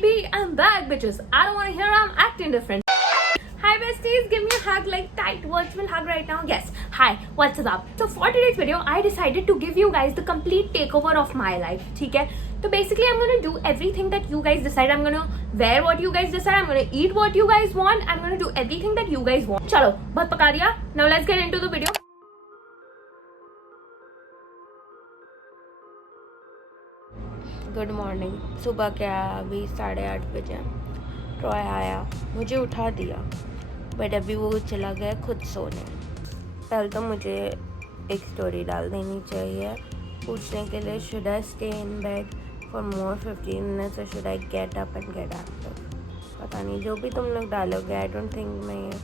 baby, I'm back, bitches. I don't want to hear I'm acting different. Hi besties, give me a hug, like tight virtual hug right now. Yes, hi, what's up? So for today's video, I decided to give you guys the complete takeover of my life, okay? So basically, I'm gonna do everything that you guys decide. I'm gonna wear what you guys decide. I'm gonna eat what you guys want. I'm gonna do everything that you guys want. Chalo, bahut paka diya. Now let's get into the video. Good morning. सुबह क्या अभी 8:30 बजे Troy आया, मुझे उठा दिया, but अभी वो चला गया खुद सोने. पहले तो मुझे एक स्टोरी डाल देनी चाहिए पूछने के लिए, should I stay in bed for more 15 minutes और should I get up and get active. पता नहीं, जो भी तुम लोग डालोगे आई डोंट थिंक मैं ये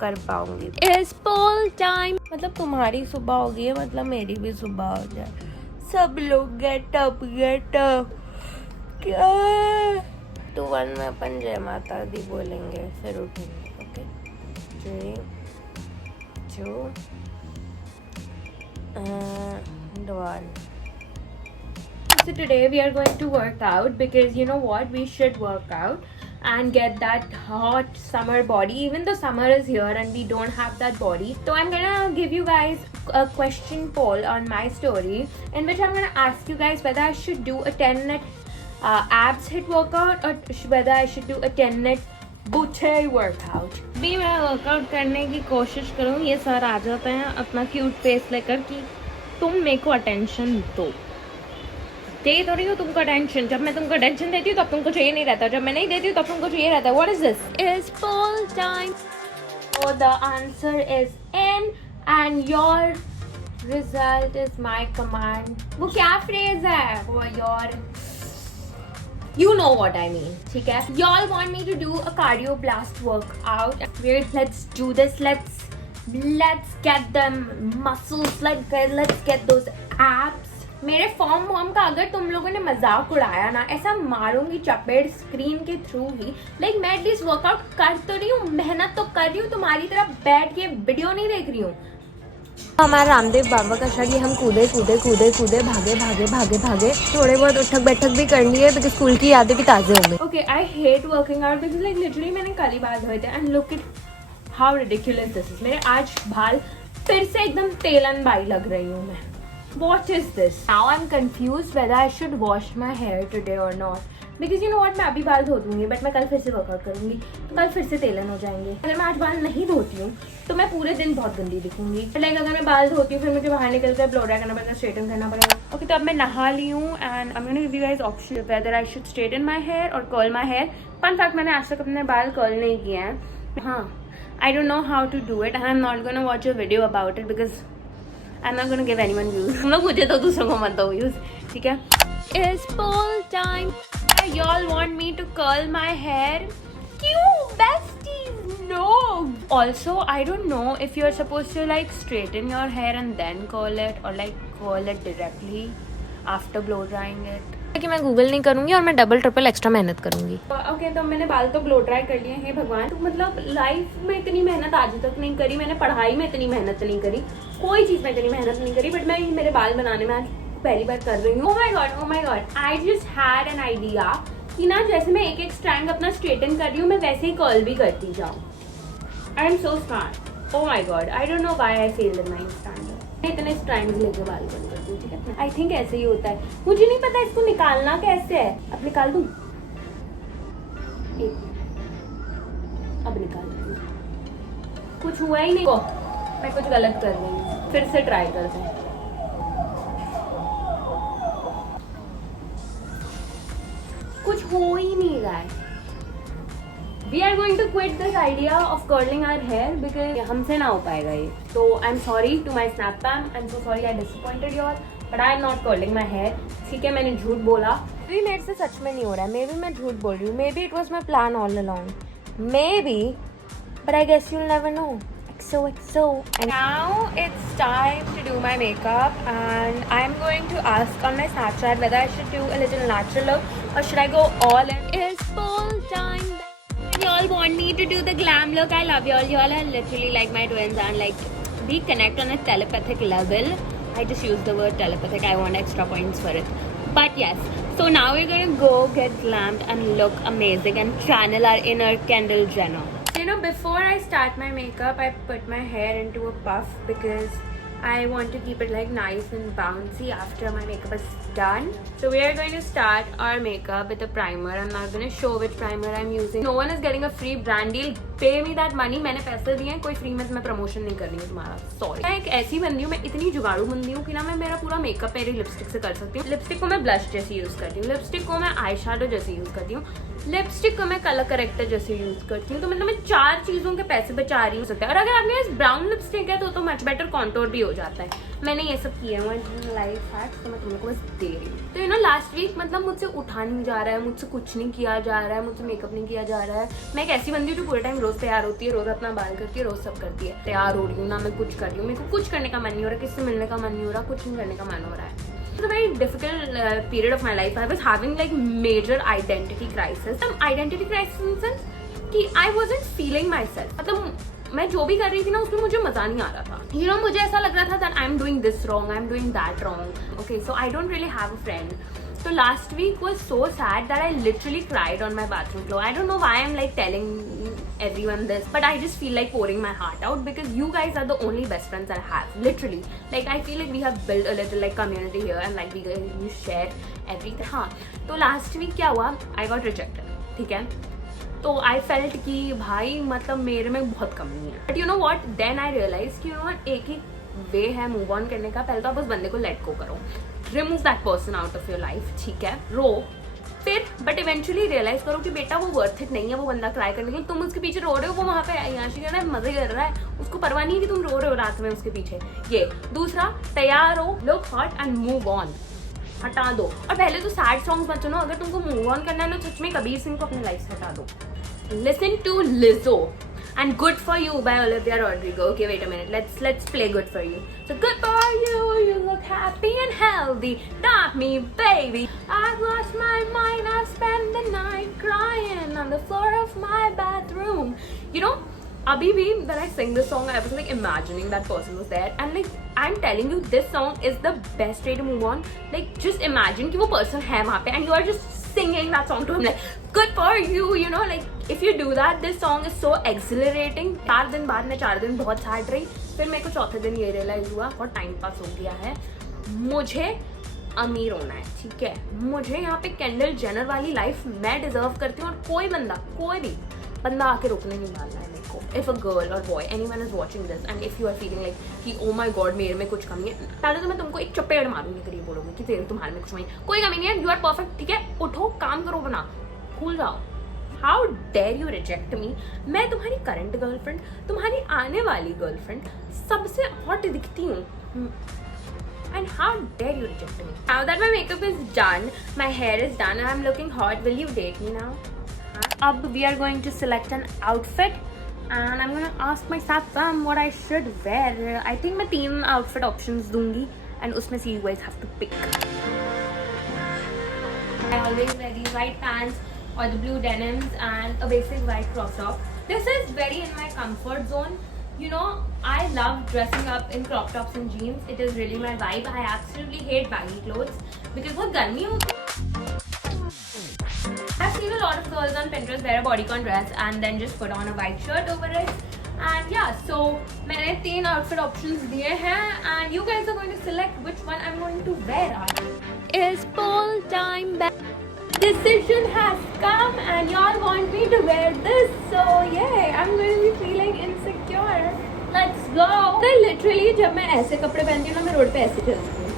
कर पाऊँगी. It's poll time. मतलब तुम्हारी सुबह होगी है, मतलब मेरी भी सुबह हो जाए. सब लोग गेट अप क्या 2-1 में अपन जय माता दी बोलेंगे, फिर उठेंगे. Okay, 3, 2 and 1. So today we are going to work out because you know what, we should work out and get that hot summer body, even though summer is here and we don't have that body. So I'm gonna give you guys a question poll on my story in which I'm gonna ask you guys whether I should do a 10-minute abs hit workout or whether I should do a 10-minute booty workout. भी मैं workout करने की कोशिश करूँ, ये sir आ जाते हैं अपना क्यूट फेस लेकर कि तुम मेरे को अटेंशन दो. दे तो रही हो तुमको अटेंशन. जब मैं तुमको अटेंशन देती हूँ तब तुमको चाहिए नहीं रहता, जब मैं नहीं देती हूँ तब तुमको चाहिए रहता है. What is this? Is poll time. So the answer is N and your result is my command. वो क्या phrase है? वो your, you know what I mean. ठीक है? Y'all want me to do a cardio blast workout. Wait, let's do this. Let's get them muscles. Let's get those abs. मेरे form का अगर तुम लोगों ने मजाक उड़ाया ना, ऐसा मारूंगी चपेट स्क्रीन के थ्रू ही. लाइक मैं एटलीस्ट वर्कआउट कर तो रही हूँ, मेहनत तो कर रही हूँ, तुम्हारी तरफ बैठ के वीडियो नहीं देख रही हूँ. हमारे रामदेव बाबा का शक, हम कूदे भागे. थोड़े बहुत उठक बैठक भी करनी है बिकॉज स्कूल की यादें भी ताज़े होंगे. Okay, I hate working out because like literally मैंने कल ही बाल धोए थे and look it how ridiculous this is. मेरे आज बाल फिर से एकदम तेलन बाई लग रही हूँ मैं. What is this? Now I'm confused whether I should wash my hair today or not. Because you know what, मैं अभी बाल धो दूंगी बट मैं कल फिर से वर्कआउट करूंगी तो कल फिर से तेलन हो जाएंगे. अगर मैं आज बाल नहीं धोती हूँ तो मैं पूरे दिन बहुत गंदी दिखूंगी. लाइक अगर मैं बाल धोती हूँ फिर मुझे बाहर निकल कर ब्लो ड्राई करना पड़ेगा, स्ट्रेटन करना पड़ेगा. ओके, तो अब मैं नहा ली हूँ and I am gonna give you guys option whether I should straighten my hair और curl my hair. Fun fact, मैंने आज तक अपने बाल कर्ल नहीं किए हैं. हाँ, I don't know how to do it and I am not gonna watch a video about it because I'm not gonna give anyone views. तुम लोग मुझे तो दूसरों को मत दो views, ठीक है? It's poll time. Y'all want me to curl my hair? क्यों besties? No. Also, I don't know if you're supposed to like straighten your hair and then curl it or like curl it directly after blow drying it. कि मैं Google नहीं करूंगी और मैं double triple extra मेहनत करूंगी. Okay, तो मैंने बाल तो ब्लो ड्राई कर लिए हैं. भगवान, तो मतलब लाइफ में इतनी मेहनत आज तक नहीं करी मैंने, पढ़ाई में इतनी मेहनत नहीं करी, कोई चीज़ में इतनी मेहनत नहीं करी, बट मैं मेरे बाल बनाने में आज पहली बार कर रही हूँ. Oh my God, I just had an idea कि ना जैसे मैं एक स्ट्रैंड अपना स्ट्रेटन कर रही हूँ मैं वैसे ही कर्ल भी करती जाऊँ. I am so smart. Oh my God, I don't know why I failed in my standard. इतने स्ट्रैंड्स लेके बाल बंद करती हूँ, ठीक है? आई थिंक ऐसे ही होता है, मुझे नहीं पता इसको निकालना कैसे है. अब निकाल दूँ, अब निकाल दूँ. कुछ हुआ ही नहीं, मैं कुछ गलत कर रही हूँ. फिर से ट्राई करते हैं. कुछ हो ही नहीं रहा है. We are going to quit this idea of curling our hair because हमसे ना हो पाएगा ये. So I'm sorry to my snap fam. I'm so sorry I disappointed you all. But I'm not curling my hair. ठीक है, मैंने झूठ बोला. Maybe मेरे से सच में नहीं हो रहा है. Maybe मैं झूठ बोल रही हूँ. Maybe it was my plan all along. Maybe. But I guess you'll never know. XOXO. And now it's time to do my makeup and I'm going to ask on my Snapchat whether I should do a little natural look or should I go all in. It's full time. Y'all want me to do the glam look. I love y'all. Y'all are literally like my twins and like we connect on a telepathic level. I just use the word telepathic. I want extra points for it. But yes, So now we're going to go get glammed and look amazing and channel our inner Kendall Jenner. So, you know, before I start my makeup, I put my hair into a puff because I want to keep it like nice and bouncy after my makeup is done. So we are going to start our makeup with a primer. I'm not going to show which primer I'm using. No one is getting a free brand deal. Pay me that money. मैंने पैसे दिए हैं, कोई free में मैं promotion नहीं कर रही हूँ तुम्हारा. सॉरी. मैं एक ऐसी बंदी हूँ, मैं इतनी जुगाड़ू बंदी हूँ कि ना मैं मेरा पूरा मेकअप मेरी लिपस्टिक से कर सकती हूँ. लिपस्टिक को मैं ब्लश जैसी यूज करती हूँ, लिपस्टिक को मैं आई शैडो जैसी यूज करती हूँ, लिपस्टिक को मैं कलर करेक्टर जैसे यूज करती हूँ. तो मतलब मैं 4 चीजों के पैसे बचा रही हूँ. और अगर आपके पास ब्राउन लिपस्टिक है तो मच बेटर कॉन्टोर भी हो जाता है. मैंने ये सब किया हुआ लाइफ हैक, तो मैं तुम लोग को बस दे रही हूँ. तो यू नो लास्ट वीक मतलब मुझसे उठा नहीं जा रहा है, मुझसे कुछ नहीं किया जा रहा है, मुझसे मेकअप नहीं किया जा रहा है. मैं एक ऐसी बंदी हूँ जो पूरे टाइम रोज तैयार होती है, रोज अपना बाल करती है, रोज सब करती है. तैयार हो रही हूँ ना, मैं कुछ कर रही हूँ, मेरे को कुछ करने का मन नहीं हो रहा, किसी से मिलने का मन नहीं हो रहा, कुछ नहीं करने का मन हो रहा है. It's a very difficult period of my life. I was having like major identity crisis. Some identity crisis in the sense कि I wasn't feeling myself. मतलब मैं जो भी कर रही थी ना उसमें मुझे मजा नहीं आ रहा था. You know, मुझे ऐसा लग रहा था that I'm doing this wrong, I'm doing that wrong. Okay, so I don't really have a friend. So last week was so sad that I literally cried on my bathroom floor. I don't know why I'm like telling everyone this, but I just feel like pouring my heart out because you guys are the only best friends that I have. Literally, like I feel like we have built a little like community here and like we share everything. हाँ, तो last week क्या हुआ? I got rejected. ठीक है? तो I felt कि भाई मतलब मेरे में बहुत कमी है. But you know what? Then I realized कि you know what? एक ही वे है मूव ऑन करने का. पहले तो आप उस बंदे को लेट गो करो, remove that person out of your life. ठीक है, रो, फिर बट इवेंचुअली रियलाइज करो कि बेटा वो वर्थ इट नहीं है वो बंदा ट्राई करने के लिए. तुम उसके पीछे रो रहे हो, वो वहाँ पे याशी कर रहा है, मजे कर रहा है, उसको परवाह नहीं है कि तुम रो रहे हो रात में उसके पीछे. ये दूसरा, तैयार हो, look hot and move on. हटा दो. और पहले तो सैड सॉन्ग्स मत सुनो. अगर तुमको मूव ऑन करना है ना, सच में कबीर सिंह को अपनी लाइफ से हटा दो. Listen to Lizzo and Good For You by Olivia Rodrigo. Okay, wait a minute. Let's play Good For You. So good for you, you look happy and healthy. Not me, baby. I've lost my mind. I've spent the night crying on the floor of my bathroom. You know, abhi bhi when I sing this song, I was like imagining that person was there, and like I'm telling you, this song is the best way to move on. Like just imagine कि वो person है वहाँ पे, and you are just singing that song to him like good for you, you know, like if you do that, this song is so exhilarating. 4 दिन बाद मैं 4 दिन बहुत सैड रही. फिर मेरे को चौथे दिन ये रियलाइज हुआ बहुत टाइम पास हो गया है, मुझे अमीर होना है. ठीक है, मुझे यहाँ पे केंडल जेनर वाली लाइफ मैं डिजर्व करती हूँ. और कोई बंदा, कोई भी बंदा आके रोकने नहीं वाला है मेरे को. इफ अ गर्ल और boy anyone is watching this and if you are feeling like कि ओ माय गॉड मेरे में कुछ कमी है, पहले तो मैं तुमको एक चपेड़ मारूंगी, करिए बोलोगे कि तेरे तुम्हारे में कुछ कमी, कोई कमी नहीं है, यू आर परफेक्ट. ठीक है, उठो, काम करो, बना, भूल जाओ. हाउ डेयर यू रिजेक्ट मी. मैं तुम्हारी करंट गर्लफ्रेंड, तुम्हारी आने वाली गर्लफ्रेंड, सबसे हॉट दिखती हूँ. And how dare you reject me? Now that my makeup is done, my hair is done, and I'm looking hot, will you date me now? Up, we are going to select an outfit, and I'm gonna ask my Satsam what I should wear. I think मैं 3 outfit options दूंगी, and उसमें से you guys have to pick. I always wear these white pants or the blue denims and a basic white crop top. This is very in my comfort zone. You know, I love dressing up in crop tops and jeans. It is really my vibe. I absolutely hate baggy clothes because बहुत गर्मी होती है. I've seen a lot of girls on Pinterest wear a bodycon dress and then just put on a white shirt over it. And yeah, so मैंने 3 outfit options दिए हैं, and you guys are going to select which one I'm going to wear. It's full time back. Decision has come and y'all want me to wear this, so yeah, I'm going to be feeling insecure. Let's go. तो literally जब मैं ऐसे कपड़े पहनती हूँ ना, मैं road पे ऐसे चलती हूँ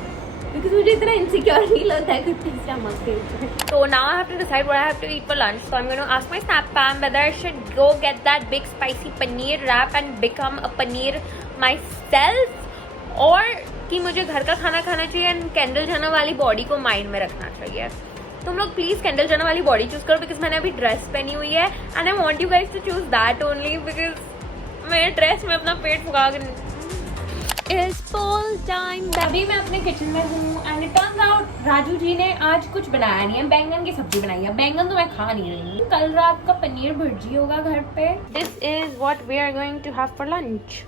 because मुझे इतना insecure फील होता है कुछ स्टमक के ऊपर. So now I have to decide what I have to eat for lunch. So I'm going to ask my Snap Pam whether I should go get that big spicy paneer wrap and become a paneer myself, or कि मुझे घर का खाना खाना चाहिए and Kendall Jenner वाली body को mind में रखना चाहिए. तुम लोग प्लीज केंडल जेनर वाली बॉडी चूज करो बिकॉज मैंने अभी ड्रेस पहनी हुई है, and I want you guys to choose that only because मेरे ड्रेस में अपना पेट फुका के. It's full time. अभी मैं अपने किचन में हूँ and it turns out Raju ji ने आज कुछ बनाया नहीं है. बैंगन की सब्जी बनाई है. बैंगन तो मैं खा नहीं रही हूँ. कल रात का पनीर भुर्जी होगा घर पे. This is what we are going to have for lunch.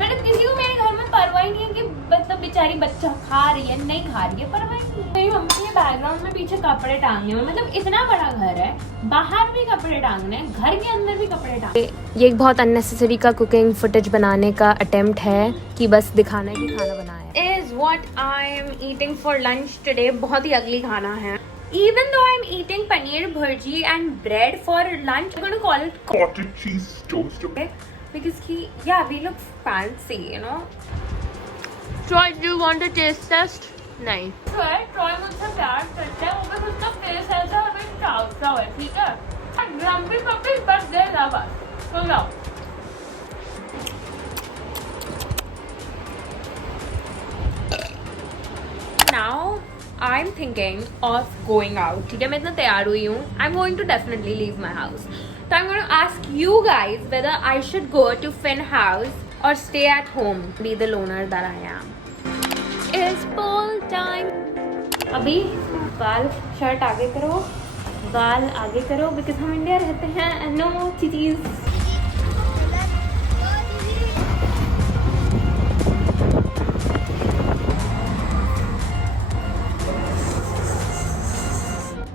Madam किसी को मेरे घर में परवाह ही नहीं है कि मतलब बेचारी बच्चा खा रही है नहीं खा रही है, परवाह ही नहीं। मेरी मम्मी के बैकग्राउंड में पीछे कपड़े टांगे हुए, मतलब इतना बड़ा घर है, बाहर भी कपड़े टांगने हैं, घर के अंदर भी कपड़े टांगने। ये एक बहुत अननेसेसरी का कुकिंग फुटेज बनाने का अटेम्प्ट है कि बस दिखाना है कि खाना बनाया है। Is what I am eating for lunch today. बहुत ही अगली खाना है। Even though I'm eating paneer bhurji and bread for lunch, I'm gonna call it cottage cheese toast. okay? Because we look fancy, you know. Troy, do you want a taste test? नहीं। Troy मुझसे प्यार करता है, वो बस उसका face ऐसा और मैं चावता है, ठीक है? Grumpy puppy बस दे ला बस, तो लाओ। Now I'm thinking of going out. ठीक है, मैं इतना तैयार हुई हूँ. I'm going to definitely leave my house. So I'm going to ask you guys whether I should go to Finn house or stay at home, be the loner that I am. It's poll time. अभी बाल shirt आगे करो, बाल आगे करो, because हम India रहते हैं and no चीज़.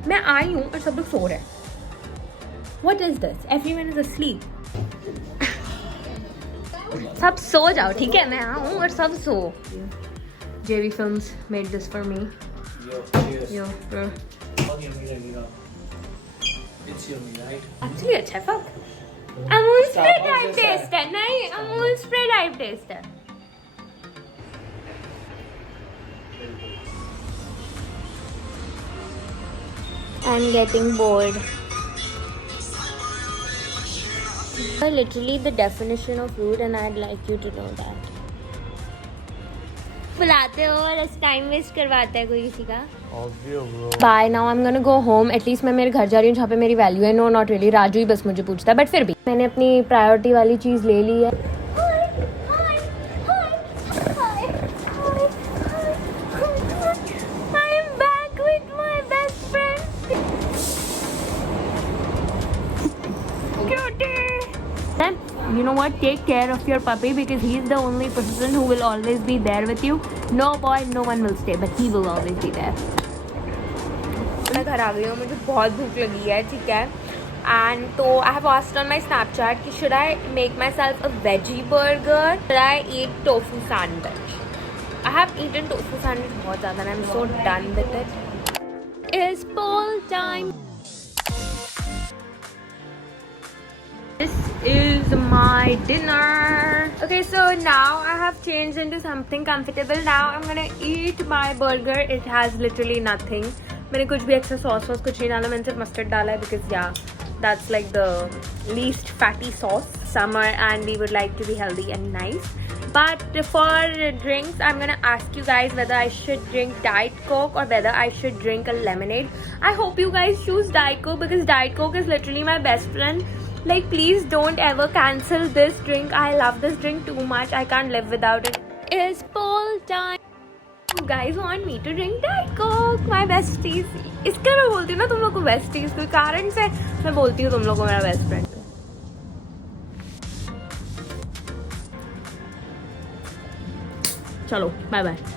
मैं आई हूँ और सब लोग सो रहे हैं. What is this? Everyone is asleep. सब सो जाओ, ठीक है? मैं आऊँ और सब सो. JV Films made this for me. Yo. It's yummy, right? Actually अच्छा है. Fuck. Amul spray type taste है. नहीं, अमूल स्प्रे टाइप टेस्ट है. I'm getting bored. Literally the definition of rude and I'd like you to know that. बुलाते हो और time waste करवाता है कोई किसी का. Bye, now I'm gonna go home. At least मैं मेरे घर जा रही हूँ जहाँ पे मेरी वैल्यू है. No, not really. राजू ही बस मुझे पूछता है, बट फिर भी मैंने अपनी प्रायोरिटी वाली चीज़ ले ली है. You know what? Take care of your puppy because he's the only person who will always be there with you. No boy, no one will stay, but he will always be there. मैं घर आ गई हूँ, मुझे बहुत भूख लगी है, ठीक है? And तो I have asked on my Snapchat कि should I make myself a veggie burger? Should I eat tofu sandwich? I have eaten tofu sandwich बहुत ज़्यादा and I'm so done with it. It's poll time. This is my dinner. Okay, so now I have changed into something comfortable. Now I'm gonna eat my burger. It has literally nothing. मैंने कुछ भी extra sauce कुछ नहीं डाला. मैंने सिर्फ mustard डाला है because yeah, that's like the least fatty sauce. Summer and we would like to be healthy and nice. But for drinks, I'm gonna ask you guys whether I should drink Diet Coke or whether I should drink a lemonade. I hope you guys choose Diet Coke because Diet Coke is literally my best friend. Like, please don't ever cancel this drink. I love this drink too much. I can't live without it. It's poll time. You guys want me to drink Diet Coke, my besties. इसके मैं बोलती हूँ ना तुम लोग को besties, कोई कारण से मैं बोलती हूँ तुम लोग को मेरा best friend. चलो, bye bye.